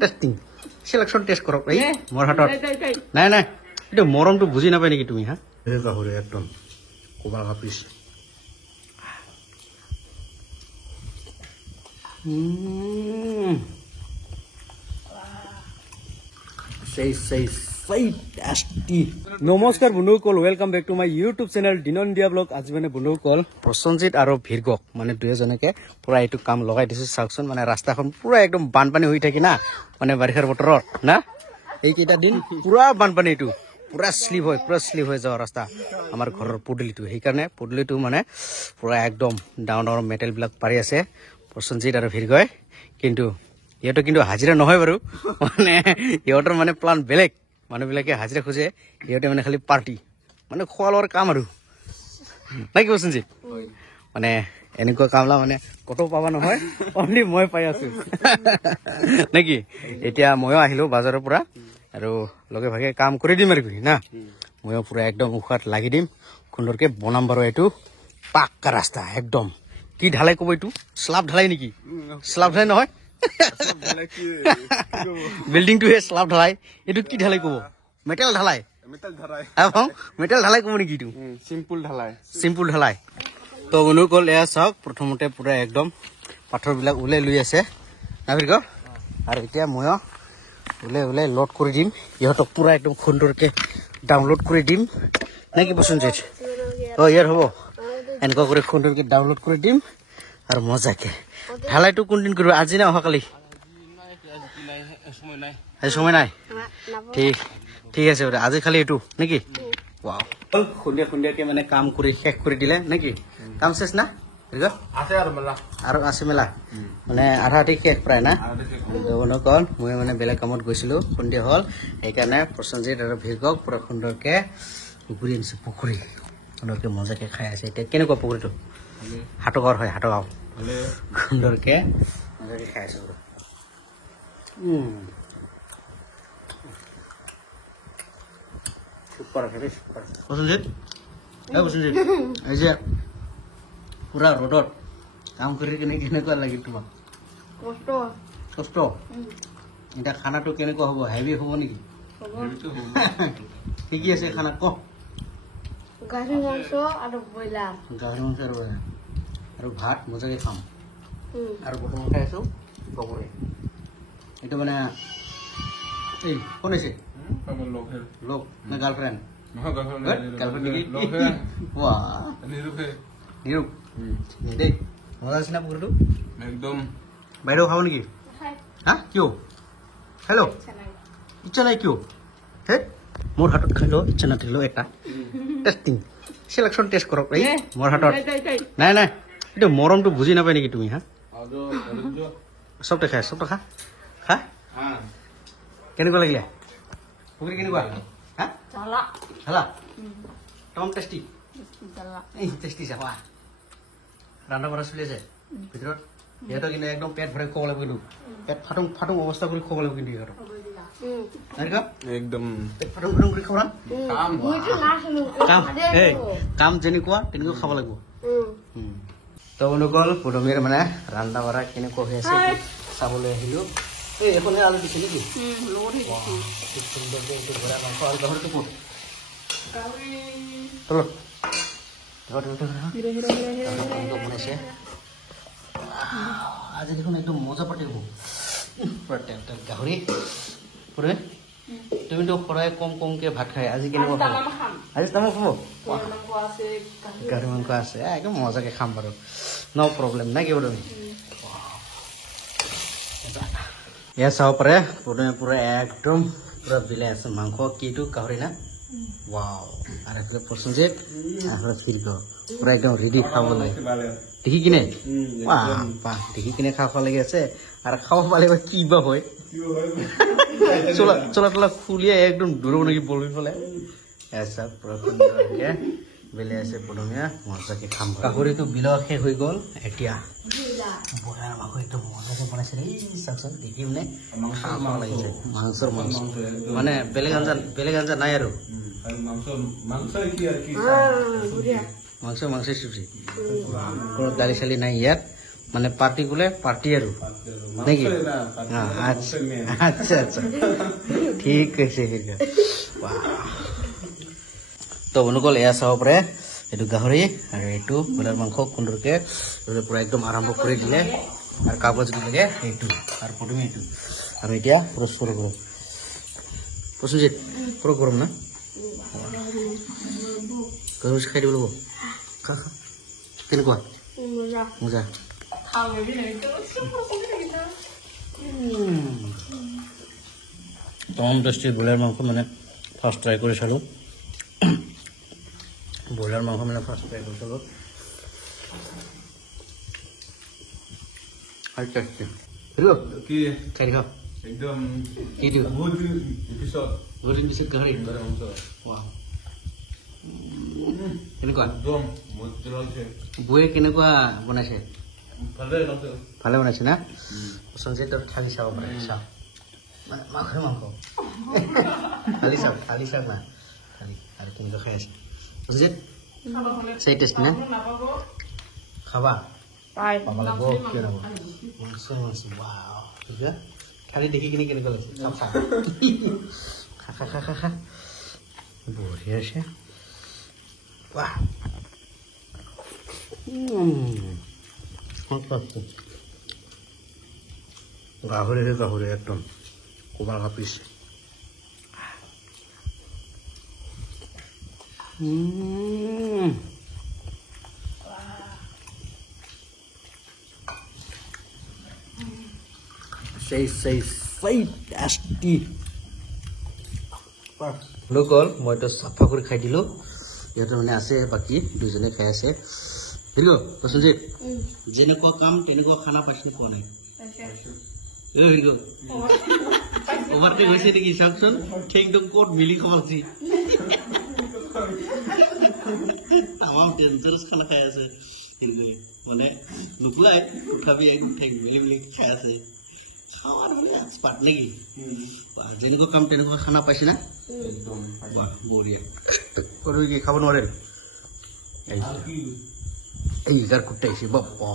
testing সিলেকশ্যন test কৰক এই মোৰ হাতত নাই নাই এইটো মৰমটো বুজি নাপায় নেকি তুমি হা এই গাহৰি একদম কোবা কাপিছ নমস্কাৰ বন্ধুসকল welcome back to my YouTube channel দিনন দিয়া ব্লগ আজি মানে বন্ধুসকল প্ৰসঞ্জিত আৰু ভিৰগক মানে দুয়োজনকে পুৰা এইটো কাম লগাই দিছো চাওকচোন মানে ৰাস্তাখন পুৰা একদম বানপানী হৈ থাকে না মানে বাৰিষাৰ বতৰত না এইকেইটা দিন পুৰা বানপানী এইটো পুৰা স্লিপ হৈ যোৱা ৰাস্তা আমাৰ ঘৰৰ পদূলিটো সেইকাৰণে পদূলিটো মানে পুৰা একদম ডাঙৰ ডাঙৰ মেটেলবিলাক পাৰি আছে প্ৰসঞ্জিত আৰু ভিৰগই কিন্তু ইহঁতৰ কিন্তু হাজিৰা নহয় বাৰু মানে ইহঁতৰ মানে প্লান বেলেগ মানুহবিলাকে হাজিৰা খোজে ইহঁতে মানে খালি পাৰ্টি মানে খোৱা লোৱাৰ কাম আৰু নাই কি প্ৰসঞ্জিত মানে এনেকুৱা কামলা মানে কতো পাবা নহয় অনলি মই পাই আছো নেকি এতিয়া ময়ো আহিলো বাজাৰৰ পৰা আৰু লগে ভাগে কাম কৰি দিম আৰু না ময়ো পুৰা একদম উশাত লাগি দিম সুন্দৰকে বনাম বাৰু এইটো পাক্কা ৰাস্তা একদম কি ঢালাই ক'ব এইটো স্লাব ঢালাই নেকি স্লাব ঢালাই নহয় বিল্ডিংটো হে স্লাব ঢালাই এইটো কি ঢালাই ক'ব মেটেল ঢালাই মেটেল ঢালাই ক'ব নেকি এইটো চিম্পুল ঢালাই তো বন্ধুসকল এয়া চাওক প্ৰথমতে পুৰা একদম পাথৰবিলাক ওলাই লৈ আছে নাভিৰগ আৰু এতিয়া ময়ো ওলাই লোড কৰি দিম ইহঁতক পুৰা একদম সুন্দৰকে ডাউনলোড কৰি দিম নে কি প্ৰসঞ্জিত ইয়াৰ হ'ব এনেকুৱা কৰি সুন্দৰকে ডাউনলোড কৰি দিম আৰু মজাকে ঢালাইটো কোনদিন কৰিব আজি না অহাকালি সময় নাই ঠিক আছে আজি খালি এইটো নেকি সন্ধিয়াকে মানে কাম কৰি শেষ কৰি দিলে নেকি কাম শেষ না আৰু আছে মেলা মানে আধা আধি শেষ প্ৰায় না কল মই মানে বেলেগ কামত গৈছিলো সন্ধিয়া হ'ল সেইকাৰণে প্ৰসঞ্জিত আৰু ভিৰগক পুৰা সুন্দৰকে পুখুৰী আনিছে পুখুৰী সুন্দৰকে মজাকে খাই আছে এতিয়া কেনেকুৱা পুখুৰীটো হাটগাঁৱৰ হয় হাটগাঁও সুন্দৰকে মজাকে খাই আছে বাৰু প্ৰসঞ্জিত এই যে পুৰা ৰ'দত কাম কৰি কিনে কেনেকুৱা লাগিল তোমাক কষ্ট এতিয়া খানাটো কেনেকুৱা হ'ব হেভি হ'ব নেকি কি কি আছে খানা ক গাহৰি মাংস আৰু ব্ৰইলাৰ আৰু ভাত মজাকে খাম আৰু বৰ্তমান খাই আছো পকৰি এইটো মানে এই কোন আছে লোক না গাৰ্লফ্ৰেণ্ড নিৰূপ দেই মজা আছে না পুকুৰীটো একদম বাইদেউ খাব নেকি হা কিয় হেল্ল' ইচ্ছা নাই কিয় হে মোৰ হাতত খাই ল ইচ্ছা নাথাকিলেও এটা টেষ্টিং সিলেকশ্যন টেষ্ট কৰক এই মোৰ হাতত নাই নাই এইটো মৰমটো বুজি নাপায় নেকি তুমি হা চবতে খা কেনেকুৱা লাগিলে পুকুৰী কেনেকুৱা হা ঢালা একদম টেষ্টি চাবা ৰান্ধা বঢ়া চলি আছে ভিতৰত সিহঁতক কিন্তু একদম পেট ভৰাই খুৱাব লাগিব কিন্তু পেট ফাটুং অৱস্থা কৰি খুৱাব লাগিব কিন্তু ইহঁতক একদম পেট ফাটুং কৰি খুৱাম কাম যেনেকুৱা তেনেকুৱা খাব লাগিব তো অনুকল পদমীৰ মানে ৰান্ধা বঢ়া কেনেকুৱা হৈ আছে চাবলৈ আহিলো এই এখনে আলু দিছে নেকি বনাইছে আজি দেখোন একদম মজা পাতি হ'ব গাহৰি তুমিতো সদায় কমকে ভাত খাই আজি কেনেকুৱা খাব আজি তামাক খাব গাহৰি মাংস আছে একদম মজাকে খাম বাৰু ন' প্ৰব্লেম নাই কি বাৰু এয়া চাব পাৰে পুৰা একদম পুৰা বিলাই আছে মাংস কিটো গাহৰি না ৱাও আৰু এইফালে প্ৰসঞ্জিত আৰু ভিৰগ পুৰা একদম ৰেডি খাব লাগে দেখি কিনে দেখি কিনে খাব লাগি আছে আৰু খাব পালে কি বা হয় চলা খুলিয়ে একদম দূৰ নেকি বলি পেলাই এচা পুৰা সুন্দৰকে বেলে আছে পদমীয়া মজাকে খাম গাহৰিটো বিলৰ শেষ হৈ গ'ল এতিয়া বৰাৰ মাংস একদম মজাকে বনাইছে চাওকচোন দেখি মানে খাব লাগিছে মাংসৰ মাংস মানে বেলেগ আঞ্জা নাই আৰু মাংস চব্জি কোনো দালি চালি নাই ইয়াত মানে পার্টি গুলে পার্টি আর নাকি আচ্ছা আচ্ছা ঠিক আছে তো বন্ধুসকল এয়া চাব পাৰে এইটো গাহৰি আৰু এইটো ব্ৰইলাৰ মাংস সুন্দৰকে পুৰা একদম আৰম্ভ কৰি দিলে আৰু কাগজ দি লাগে এইটো আৰু প্ৰথমে এইটো আৰু এতিয়া প্ৰস্তুত কৰোঁ প্ৰসঞ্জিত পুৰো গৰম না গাহৰি খাই দিব লাগিব খা খা কেনেকুৱা মজা তমাম টেষ্টি ব্ৰইলাৰ মাংস মানে ফাৰ্ষ্ট ট্ৰাই কৰি চালোঁ ব্ৰইলাৰ মাংস মানে ফাৰ্ষ্ট ট্ৰাই কৰি চালোঁ আৰু টেষ্টি হেল্ল' কি খাই খাওঁ একদম কি দিওঁ বহুত দিন পিছত গাহৰি কেনেকুৱা বৌয়ে কেনেকুৱা বনাইছে ভালে বনাইছে না সঞ্জিত থালি চাব পাৰে চাওক মাংস থালি চাওক না থালি আৰু কেনেকুৱা খাই আছে সঞ্জিত চাই টেষ্ট না খাবা পাব লাগিব কিয় নাব খালি দেখি কিনে কেনেকুৱা লাগিছে খা খা খা খা বঢ়িয়া আছে বাহ গাহৰি একদম কোবাল কাপিছ say tasty লোকল মই তো সাফা কৰি খাই দিলো ইহঁতে মানে আছে বাকি দুজনে খাই আছে হেল্ল' প্ৰসঞ্জিত যেনেকুৱা কাম তেনেকুৱা খানা পাইছো কোৱা নাই ওভাৰতে গৈছে নেকি চাওকচোন ঠিকদম ক'ত মিলি খাবাছি আমাৰ ডেঞ্জাৰাছ খানা খাই আছে মানে নুকুলাই তথাপি একদম ঠেক মিলি মিলি খাই আছে খাওয়ার মানে এক্সপার্ট নাকি যেনেকুৱা কাম তেনেকুৱা খানা পাইছে না বঢ়িয়া কি খাব নোৱাৰে এই যাৰ কুটাইছে বাপ্পা